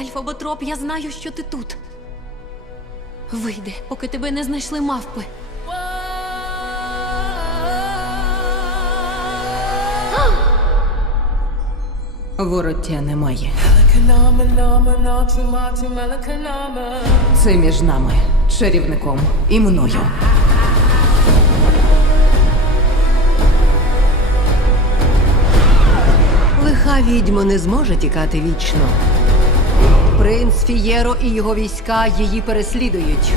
Ельфоботроп, я знаю, що ти тут. Вийди, поки тебе не знайшли мавпи. Вороття немає. Це між нами, чарівником і мною. Лиха відьма не зможе тікати вічно. Принц Фієро і його війська її переслідують.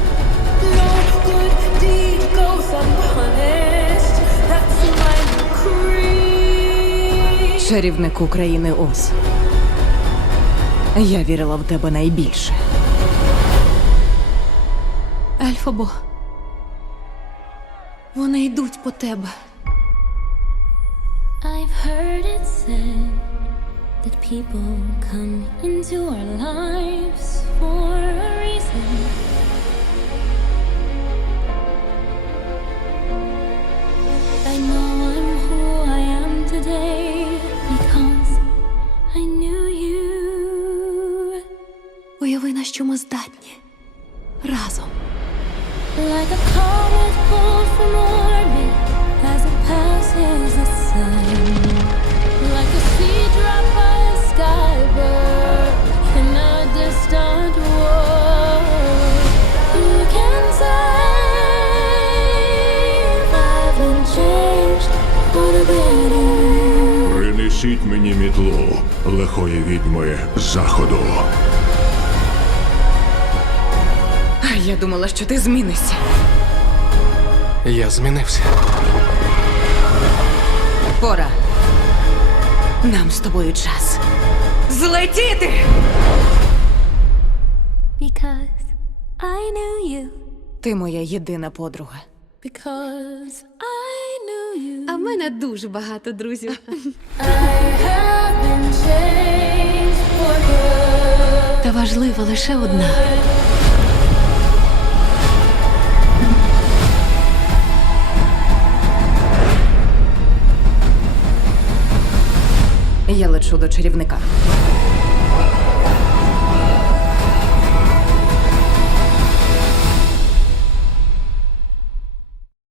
Чарівник України Оз. Я вірила в тебе найбільше. Ельфобо. Вони йдуть по тебе. I've heard it said people come into our lives for a reason. I know I'm who I am today because I knew you. Уяви, на що ми здатні. Разом. Like a comet pulled from orbit as it passes the sun. Принесіть мені мітлу лихої відьми з заходу. А я думала, що ти змінишся. Я змінився. Пора. Нам з тобою час. Злетіти! Because I knew you. Ти моя єдина подруга. Because I. А в мене дуже багато друзів. Та важлива лише одна. Я лечу до чарівника.